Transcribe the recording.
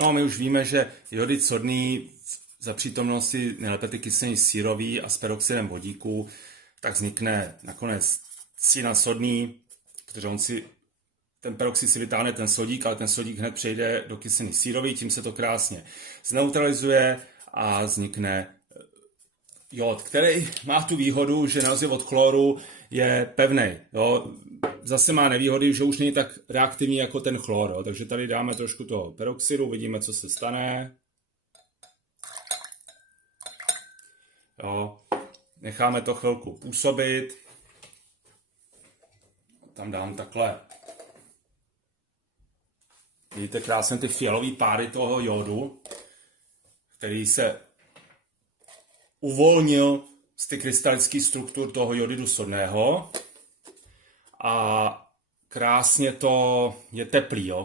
No, my už víme, že jodid sodný za přítomnosti nejlépe ty kyseliny sírový a s peroxidem vodíku, tak vznikne nakonec cína sodný, protože ten peroxid si vytáhne ten sodík, ale ten sodík hned přejde do kyseliny sírový, tím se to krásně zneutralizuje a vznikne jod, který má tu výhodu, že na rozdíl od chloru je pevný. Zase má nevýhody, že už není tak reaktivní jako ten chlor. Jo. Takže tady dáme trošku toho peroxidu, vidíme, co se stane. Jo. Necháme to chvilku působit. Tam dám takhle. Vidíte krásně ty fialové páry toho jodu, který se uvolnil z ty krystalických struktur toho jodidu sodného a krásně to je teplý. Jo?